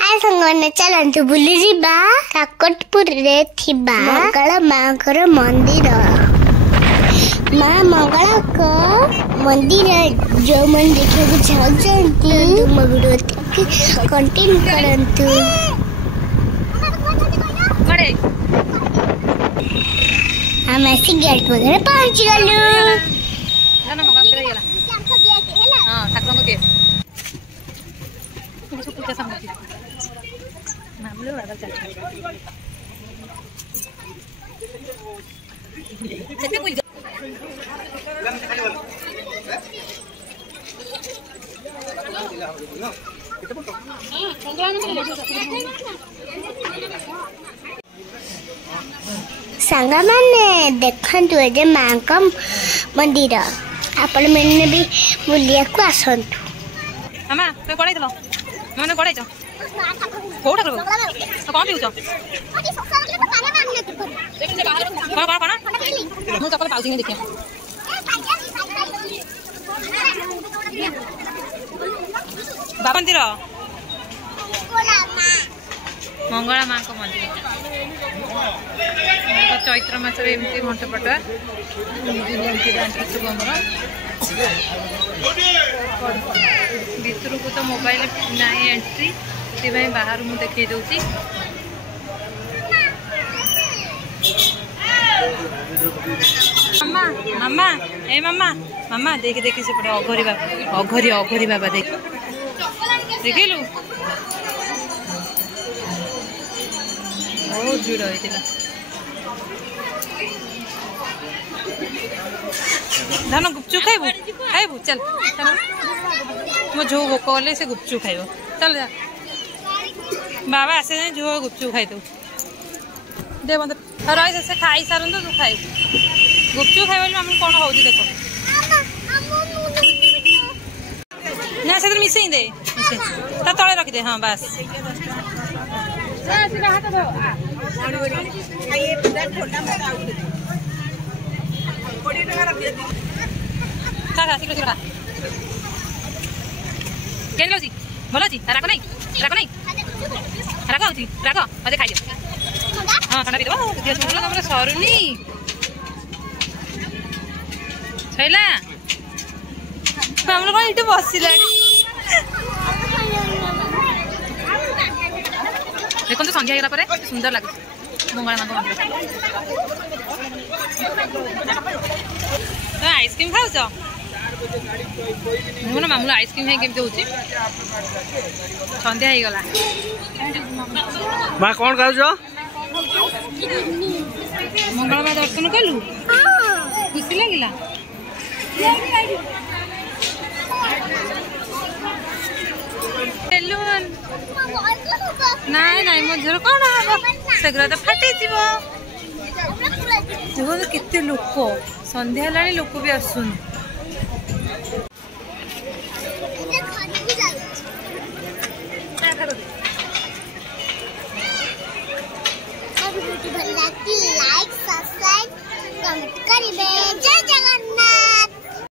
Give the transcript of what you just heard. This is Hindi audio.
हाय संगने चलतु बुली जिबा काकटपुर रे थिबा मंगला मांकर मंदिर। मां मंगला को मंदिर जो मन देखा चाहते तुम वीडियो कंटिन्यू करंतु। हम ऐसे गेट वगैरह पहुंच गलु। ना मगा करे गेला हां ठाकुर को के सब पूजा सामग्री मामले वाला चल चलते कोई सांगा माने देखंतु जे मां का मंदिर आपण मैंने भी बुलिया को आसंतु। मामा तो कोड़ाई थलो माने कोड़ाई छ कोठा करबो तो कोन पिउछ कोन मु चपल पाउछि देखिया बाबा मंदिर मंगला मां को मंदिर चैत्र मास एमती घंटपटा भीतर को तो मोबाइल ना एंट्री से बाहर मुझे देखे दूसरी मामा मामा ए मामा मामा देख देखी से अघरी बाबा अघरी अघरी बाबा देख देखिलु बहुत भीड़ होता धान गुपचुप खाइबू खाइबू चल मो झो भोक कले से गुपचुप खाइब चल जा बाबा आसे झो गुपचुप खाई दे मत रही से खाई सारू तू खाइब गुपचुप खाइब आम कौन हो देख ना से मिसई दे ता तले रखी दे हाँ बस भल अच्छी राग नहीं राग नहीं राग अच्छी राग मत खाई हाँ ठंडा पीद तुम सरुनी सैला कौन ये बसला देखो संध्या होगा सुंदर लगे मंगला माँ मंदिर आइसक्रीम खाऊ मुझे मामूल आइसक्रीम है केमती होची संध्या हो गला मां कौन खाऊ मंगला माँ दर्शन कलु खुशी लगिला नाई नाई मो झर कौन हम सेगरा तो फाटी केते लोक संध्या लोक भी आसुन